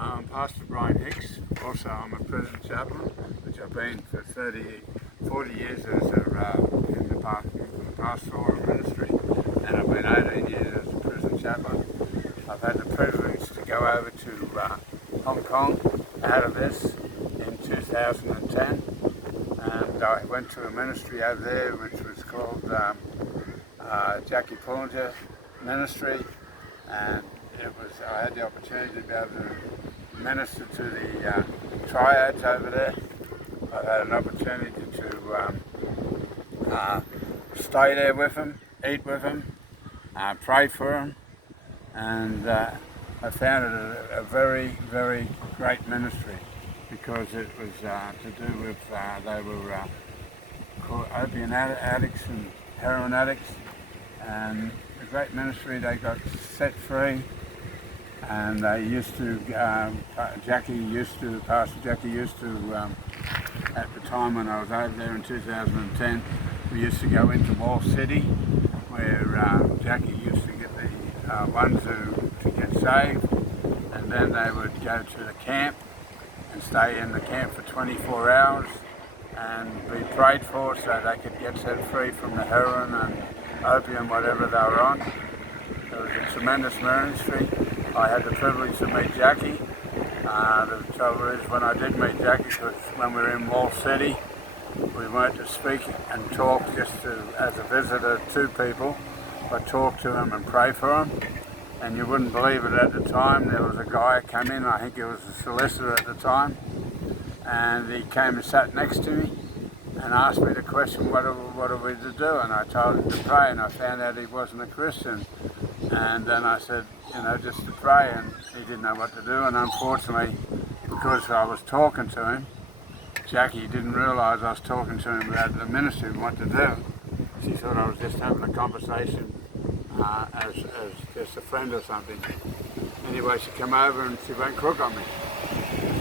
I'm Pastor Brian Hicks. Also, I'm a prison chaplain, which I've been for 40 years as in the pastoral ministry, and I've been 18 years as a prison chaplain. I've had the privilege to go over to Hong Kong out of this in 2010, and I went to a ministry over there which was called Jacqueline Ministry, and I had the opportunity to be able to minister to the triads over there. I've had an opportunity to stay there with them, eat with them, pray for them, and I found it a very, very great ministry because it was to do with, they were called opium addicts and heroin addicts, and a great ministry. They got set free. And they used to, Pastor Jackie used to, at the time when I was over there in 2010, we used to go into Wall City, where Jackie used to get the ones to get saved, and then they would go to the camp and stay in the camp for 24 hours and be prayed for so they could get set free from the heroin and opium, whatever they were on. It was a tremendous ministry. I had the privilege to meet Jackie. The trouble is, when I did meet Jackie, because when we were in Wall City, we weren't to speak and talk just as a visitor to people, but talk to them and pray for them. And you wouldn't believe it, at the time there was a guy who came in, I think he was a solicitor at the time, and he came and sat next to me and asked me the question, what are we to do? And I told him to pray, and I found out he wasn't a Christian. And then I said, just to pray, and he didn't know what to do. And unfortunately, because I was talking to him, Jackie didn't realise I was talking to him about the ministry and what to do. She thought I was just having a conversation as just a friend or something. Anyway, she came over and she went crook on me.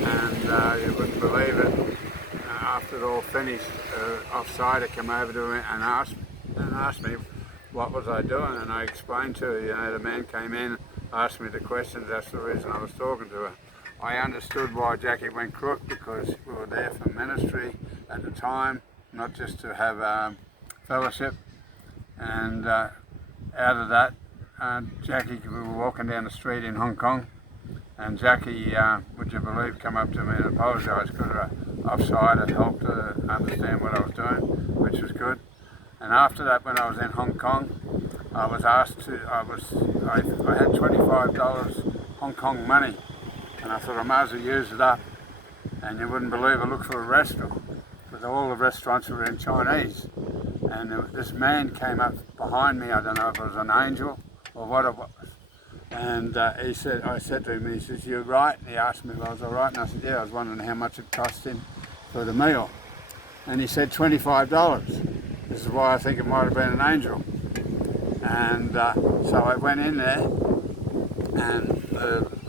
And you wouldn't believe it. After it all finished, offside, I came over to her and asked me what was I doing, and I explained to her, the man came in, asked me the questions, that's the reason I was talking to her. I understood why Jackie went crook, because we were there for ministry at the time, not just to have fellowship. And out of that, Jackie, we were walking down the street in Hong Kong, and Jackie, would you believe, come up to me and apologised because offside had helped her understand what I was doing, which was good. And after that, when I was in Hong Kong, I was asked to, I had $25 Hong Kong money, and I thought I might as well use it up. And you wouldn't believe, I looked for a restaurant, because all the restaurants were in Chinese. And this man came up behind me, I don't know if it was an angel or what it was. And I said to him, he says, "You right?" And he asked me if I was all right, and I said, "Yeah." I was wondering how much it cost him for the meal. And he said $25. This is why I think it might have been an angel. And so I went in there, and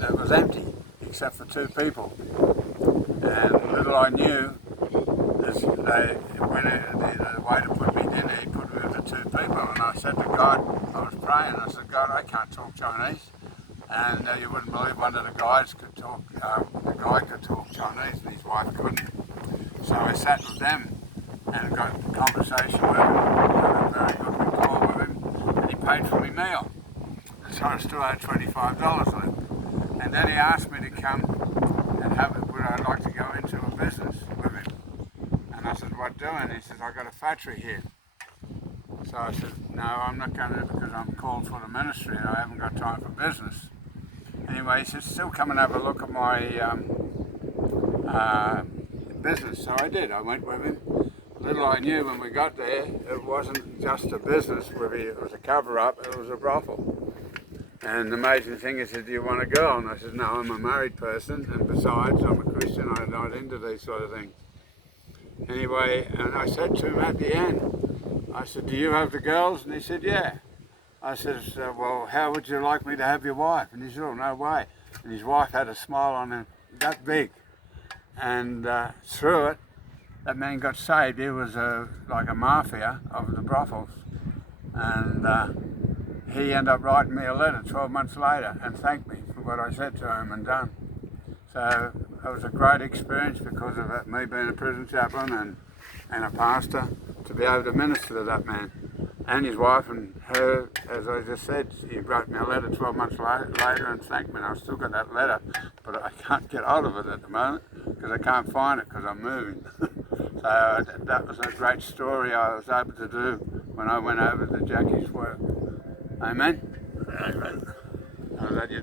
it was empty, except for two people. And little I knew, the way to put me dinner, he put me with the two people. And I said to God, I was praying, I said, "God, I can't talk Chinese." And you wouldn't believe one of the guys could talk, the guy could talk Chinese and his wife couldn't. So I sat with them and got a conversation with him, got a very good rapport with him, and he paid for my meal. So I still had $25 left. And then he asked me to come and would I like to go into a business with him? And I said, "What doing?" He says, "I got a factory here." So I said, "No, I'm not going to, because I'm called for the ministry and I haven't got time for business." Anyway, he said, "Still come and have a look at my business." So I did. I went with him. Little I knew, when we got there, it wasn't just a business, it was a cover-up, it was a brothel. And the amazing thing is, he said, "Do you want a girl?" And I said, "No, I'm a married person, and besides, I'm a Christian, I'm not into these sort of things." Anyway, and I said to him at the end, I said, "Do you have the girls?" And he said, "Yeah." I said, "Well, how would you like me to have your wife?" And he said, "Oh, no way." And his wife had a smile on him that big. And through it, that man got saved. He was like a mafia of the brothels. And he ended up writing me a letter 12 months later and thanked me for what I said to him and done. So it was a great experience because of it, me being a prison chaplain and a pastor, to be able to minister to that man and his wife and her. As I just said, he wrote me a letter 12 months later and thanked me, and I've still got that letter, but I can't get hold of it at the moment because I can't find it because I'm moving. So that was a great story I was able to do when I went over to Jackie's work. Amen? Amen. I'll let you do